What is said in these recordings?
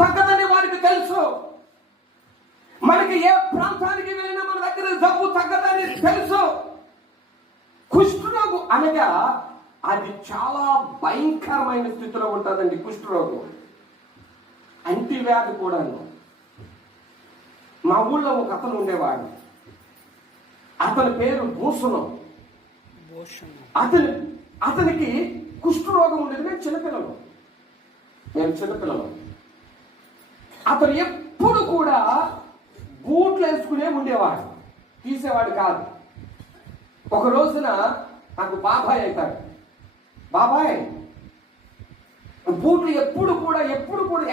తగ్గదని వారికి తెలుసు. మనకి ఏ ప్రాంతానికి వెళ్ళినా మన దగ్గర జబ్బు తగ్గదని తెలుసు. కుష్ఠరోగం అనగా అది చాలా భయంకరమైన స్థితిలో ఉంటుందండి. కుష్ఠరోగం అంటువ్యాధి కూడాను. మా ఊళ్ళో ఒక అతను ఉండేవాడు. అతని పేరు భూషణం. అతనికి కుష్ఠరోగం ఉండేది. మేము చిన్నపిల్లలు. అతను ఎప్పుడు కూడా బూట్లు వేసుకునే ఉండేవాడు, తీసేవాడు కాదు. ఒక రోజున నాకు బాబాయ్ అవుతాడు. బాబాయ్, బూట్లు ఎప్పుడు కూడా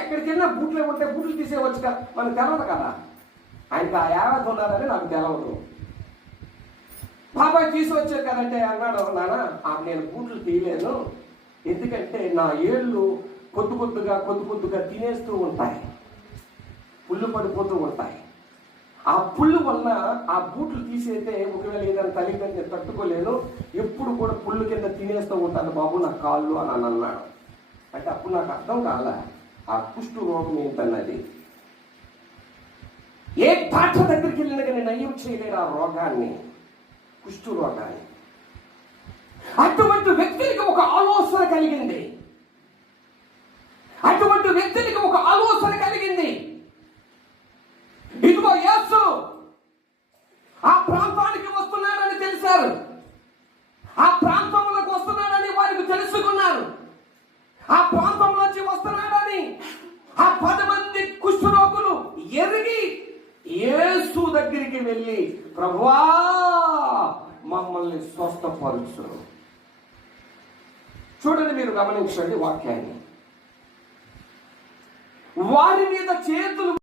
ఎక్కడికి వెళ్ళినా బూట్లు ఉంటే బూట్లు తీసేవచ్చు కదా, మనకు తెలవదు కదా. ఆయనకి ఆ యావత్ ఉన్నారని నాకు తెలవదు. బాబాయ్ తీసుకొచ్చారు కదంటే అన్నాడు, నాన్న నేను బూట్లు తీయలేను, ఎందుకంటే నా ఏళ్ళు కొద్ది కొద్దిగా తినేస్తూ ఉంటాయి, పుళ్ళు పడిపోతూ ఉంటాయి. ఆ పుళ్ళు వలన ఆ బూట్లు తీసేస్తే ఒకవేళ ఏదైనా తల్లిదండ్రులు తట్టుకోలేను, ఎప్పుడు కూడా పుళ్ళు కింద తినేస్తూ ఉంటాను బాబు నా కాళ్ళు అని అన్నాడు. అంటే అప్పుడు నాకు అర్థం కాలే ఆ కుష్టు రోగం ఏంటన్నది. ఏ డాక్టర్ దగ్గరికి వెళ్ళినా కానీ నయం చేయలేరు ఆ రోగాన్ని, కుష్టు రోగాన్ని. అటువంటి వ్యక్తికి ఒక ఆలోచన కలిగింది. ఇదిగో యేసు ఆ ప్రాంతానికి వస్తున్నాడని తెలిసారు. ఆ ప్రాంతంలోకి వస్తున్నాడని వారికి తెలుసుకున్నారు. ఆ ప్రాంతంలోంచి వస్తున్నాడని ఆ 10 మంది కుష్ఠరోగులు ఎరిగి యేసు దగ్గరికి వెళ్ళి, ప్రభువా మమ్మల్ని స్వస్థపరచు. చూడండి, మీరు గమనించండి వాక్యాన్ని. వారి మీద చేతులు